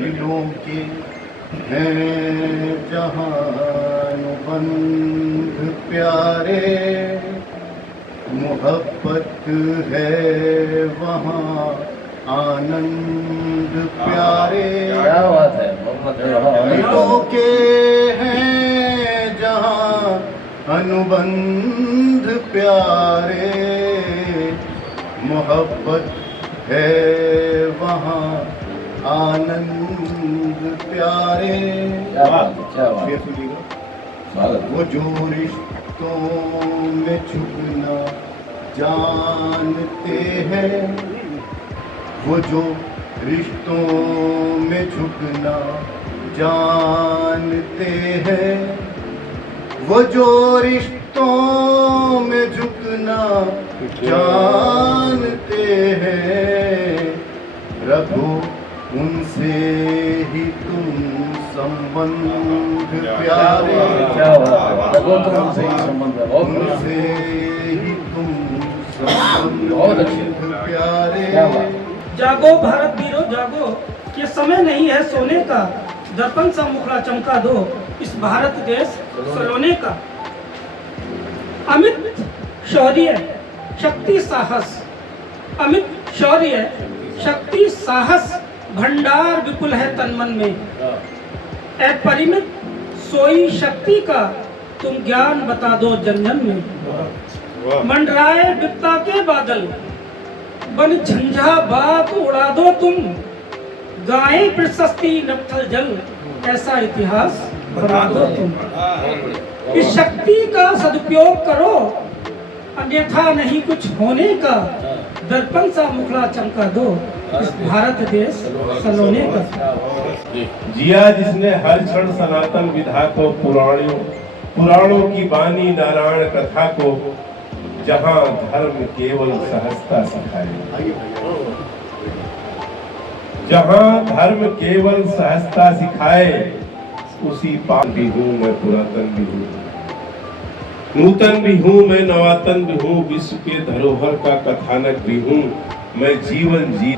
दिलों के हैं जहानुबंध प्यारे, मोहब्बत है वहाँ आनंद प्यारे। क्या बात है, मोहम्मद दिलों के हैं जहाँ अनुबंध प्यारे, मोहब्बत है वहाँ आनंद प्यारे। क्या बात है, क्या बात है। वो जो रिश्तों में छुपना जानते हैं, वो जो रिश्तों में छुपना जानते हैं, वो जो रिश्तों में झुकना जानते हैं, रखो उनसे ही तुम संबंध प्यारे। क्या बात है, रखो तुम उनसे ही संबंध, उनसे ही तुम बहुत अच्छी संबंध प्यारे। क्या बात। जागो भारत वीरों जागो, ये समय नहीं है सोने का, दर्पण सा मुखड़ा चमका दो इस भारत देश सलोने का। अमित शौर्य शक्ति साहस, अमित शौर्य शक्ति साहस भंडार विपुल है तन मन में। ए परिमित सोई शक्ति का तुम ज्ञान बता दो जन जन में। मंडराए विपता के बादल बन झंझा बात उड़ा दो तुम, गाएं प्रशस्ति नक्थल जल ऐसा इतिहास बना दो तुम। इस शक्ति का सदुपयोग करो अन्यथा नहीं कुछ होने का, दर्पण सा मुखड़ा चमका दो इस भारत देश सलोने का। जिया जिसने हर क्षण सनातन विधा को, पुराणों की बानी नारायण कथा को, जहां धर्म केवल सहजता सिखाए, जहां धर्म केवल सहजता सिखाए, उसी पाक भी हूँ मैं, पुरातन भी हूँ, नूतन भी हूँ मैं, नवातन भी हूँ, विश्व के धरोहर का कथानक भी हूँ मैं, जीवन जी।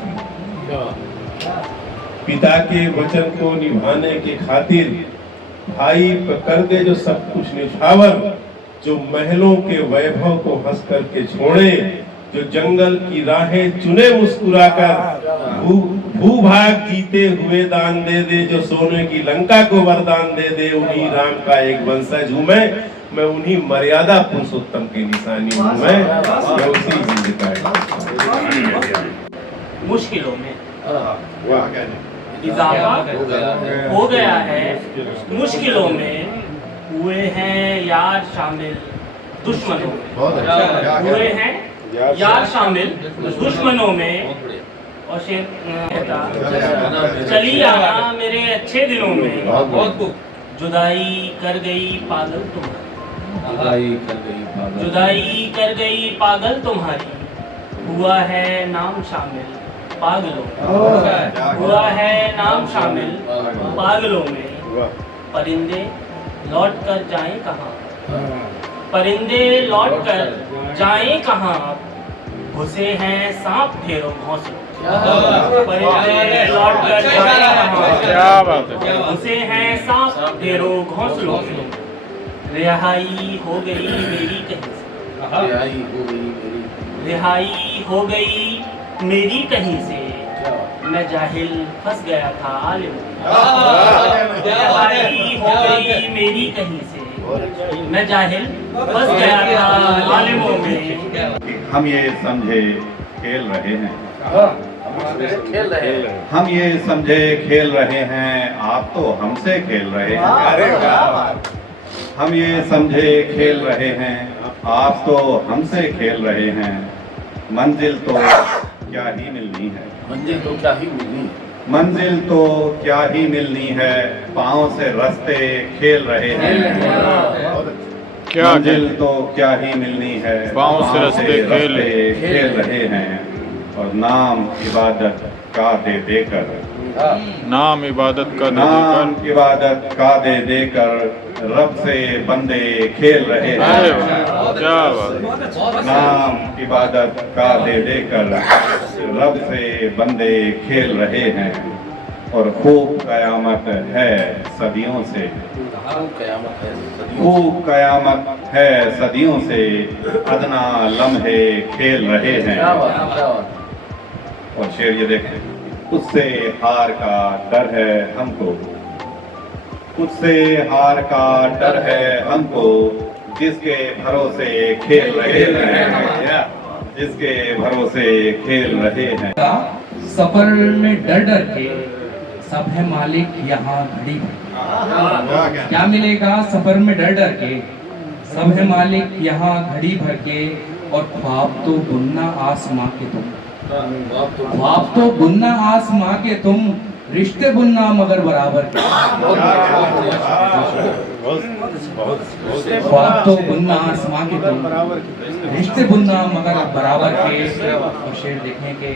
पिता के वचन को निभाने के खातिर भाई कर दे जो सब कुछ निछावर, जो महलों के वैभव को हंस करके छोड़े, जो जंगल की राहें चुने मुस्कुराकर, भूभाग जीते हुए दान दे दे, जो सोने की लंका को वरदान दे दे, उन्हीं राम का एक वंशज हूँ मैं उन्हीं मर्यादा पुरुषोत्तम की निशानी हूँ मैं उसी जिंदगी। मुश्किलों में इजाफा हो गया है, मुश्किलों में हुए हैं यार शामिल दुश्मनों में, हुए हैं यार शामिल दुश्मनों में। और शेर कहता चली आना मेरे अच्छे दिनों में, जुदाई कर गई पागल तुम्हारी, जुदाई कर गई पागल तुम्हारी, हुआ है नाम शामिल पागलों, हुआ है नाम शामिल पागलों में। परिंदे लौट कर जाएं कहाँ, परिंदे लौट कर जाएं कहाँ, घुसे हैं सांप ढेरों घोंसलों, परिंदे लौट कर जाएं कहाँ, घुसे हैं सांप ढेरों घोंसलों। रिहाई हो गई मेरी कहीं से, रिहाई हो गई मेरी कहीं से, मैं जाहिल फंस गया था आलिम, रिहाई हो गई मेरी कहीं से, मैं जाहिल फंस गया था आलिमों में। हम ये समझे खेल रहे हैं, हम ये समझे खेल रहे हैं, आप तो हमसे खेल रहे हैं। हम ये समझे खेल रहे हैं, आप तो हमसे खेल रहे हैं। मंजिल तो क्या ही मिलनी है, मंजिल तो क्या ही मिलनी है, मंजिल तो क्या ही मिलनी है, पाँव से रास्ते खेल रहे हैं। मंजिल तो क्या ही मिलनी है, पाँव से रास्ते खेल रहे हैं। और नाम इबादत का दे देकर, नाम इबादत का दे नाम इबादत का दे देकर, रब से बंदे खेल रहे हैं। क्या बात। नाम इबादत का दे देकर, रब से बंदे खेल रहे हैं। और खूब कयामत है सदियों से, कयामत है सदियों खूब कयामत है सदियों से, अदना लम्हे खेल रहे हैं। क्या बात है, क्या बात और शेर ये देखें, उससे हार का डर है हमको, उससे हार का डर है हमको, जिसके भरोसे खेल रहे हैं, जिसके भरोसे खेल रहे हैं। सफर में डर डर के सब है मालिक यहाँ घड़ी भर। क्या मिलेगा सफर में डर डर के सब है मालिक यहाँ घड़ी भर के, और ख्वाब तो बुनना आसमां के तुम, ख्वाब तो बुनना आसमां के तुम, रिश्ते बुनना मगर बराबर के। ख्वाब तो बुनना आसमां के तुम, रिश्ते बुनना मगर बराबर के। और शेर देखने के,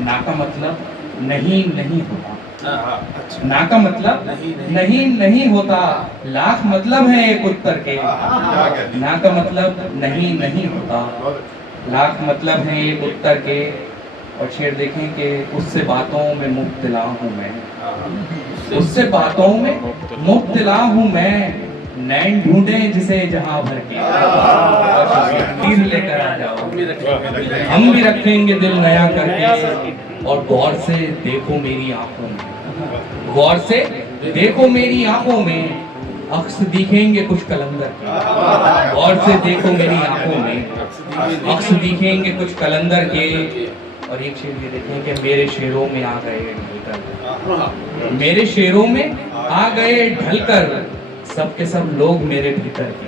ना का मतलब नहीं नहीं होता, ना का मतलब नहीं नहीं होता, लाख मतलब है एक उत्तर के। ना का मतलब नहीं नहीं होता, लाख मतलब है एक उत्तर के। और शेर देखें कि उससे बातों में मुब्तला हूँ मैं, उससे बातों में मुब्तला हूँ मैं, नैन ढूंढे जिसे जहां भर के। तीर लेकर आ जाओ, हम भी रखेंगे दिल नया करके। और गौर से देखो मेरी आंखों में, गौर से देखो मेरी आंखों में, अक्स दिखेंगे कुछ कलंदर के। गौर से देखो मेरी आंखों में, अक्स दिखेंगे कुछ कलंदर के। और एक शेर ये देखें कि मेरे शेरों में आ गए ढलकर, मेरे शेरों में आ गए ढलकर, सबके सब लोग मेरे भीतर के।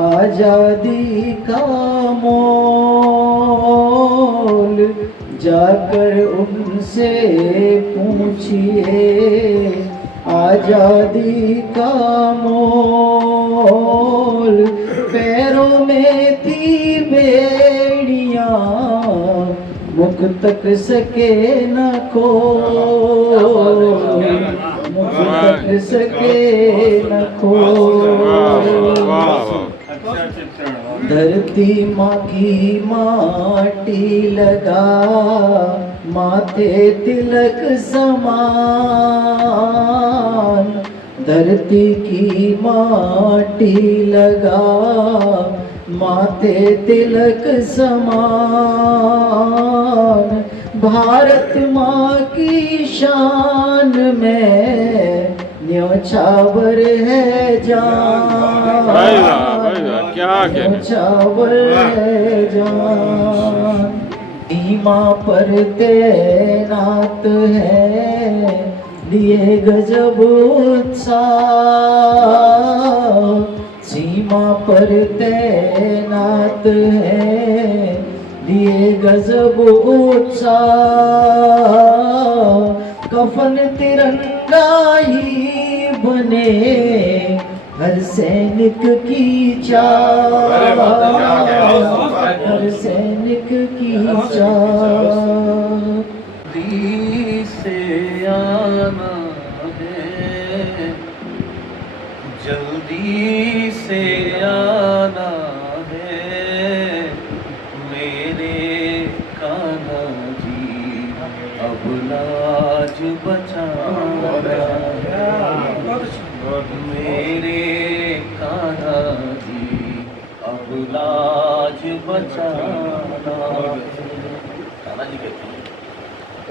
आजादी का मोल जाकर उनसे पूछिए, आजादी का मोल। पैरों में थी बेड़ियां, मुख तक सके न खोल, मुख तक सके न खोल। धरती माँ की माटी लगा, माथे तिलक समान। धरती की माटी लगा, माथे तिलक समान। भारत माँ की शान में न्योछावर है जान, क्या न्योछावर है जान। सीमा पर तैनात है लिए गजब उत्साह, सीमा पर तैनात है लिए गजब उत्साह। कफन तिरंगा ही बने हर सैनिक की चाह, हर सैनिक की चाह। दिल से आना है, जल्दी से आना है, मेरे कान्हा जी अब लाज बचाना है, मेरे कान्हा जी अब लाज बचाना है। कान्हा जी कहते हैं,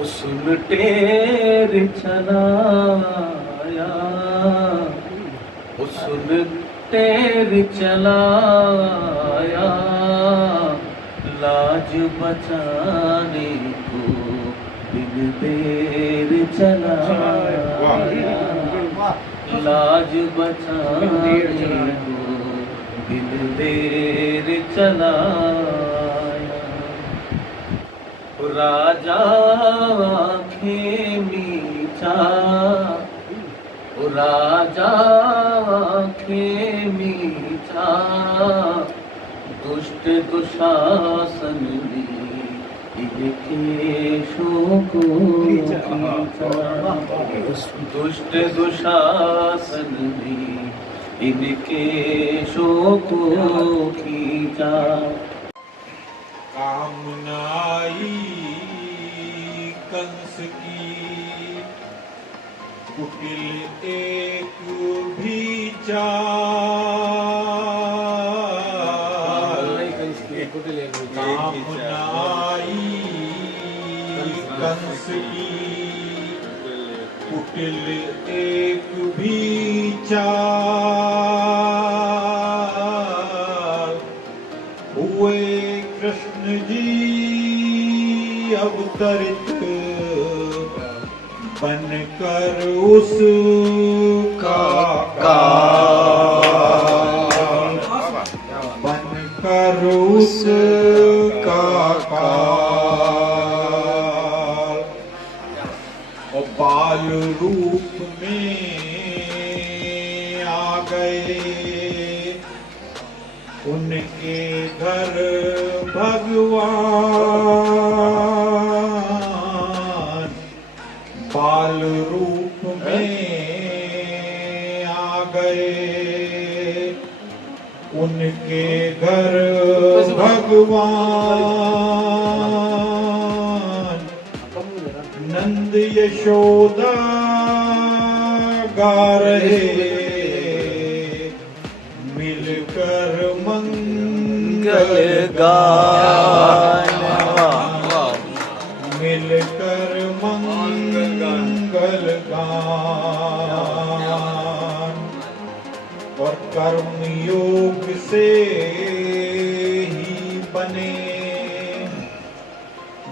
उसन टेर चलाया, उसन टेर चलाया, लाज बचाने को बिन देर चलाया, लाज बचाने को बिन देर चलाया। राजा आँखें मीचा, राजा आँखें मीचा, दुष्ट दुशासन ने इनके शोको खींचा, दुष्ट दुशासन ने इनके शोको खींचा। कामनाई कुटिल एक भी चाल काम नाई कंस की, कुटिल एक भी चाल हुए कृष्ण जी अवतरित बनकर उसका काल, बनकर उसका काल, और बाल रूप में आ गए उनके घर भगवान, बाल रूप में आ गए उनके घर भगवान। नंद यशोदा गा रहे मिलकर मंगल गान, मिलकर मंगल गान, और कर्म योग से ही बने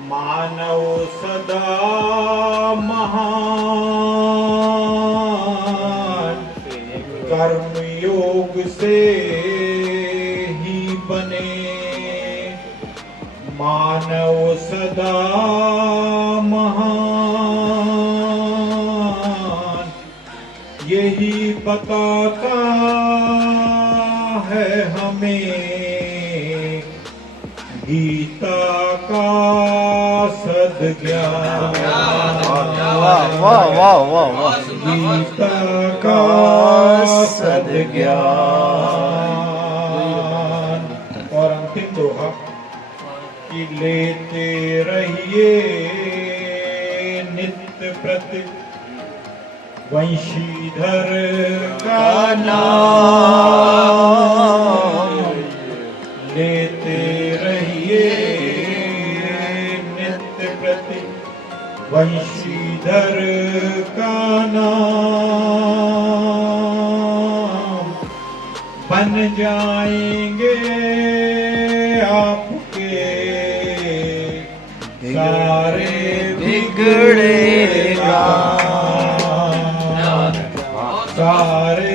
मानव सदा महान, कर्म योग से ही बने मानव सदा महान। यही बताता है हमें गीता का सद्ज्ञान, गीता का सद्ज्ञान। और अंतिम दोहा कि लेते रहिए नित्य प्रति वंशीधर का नाम, लेते रहिए नित्य प्रति वंशीधर का नाम। बन जाएंगे आपके सारे बिगड़े काम, सारे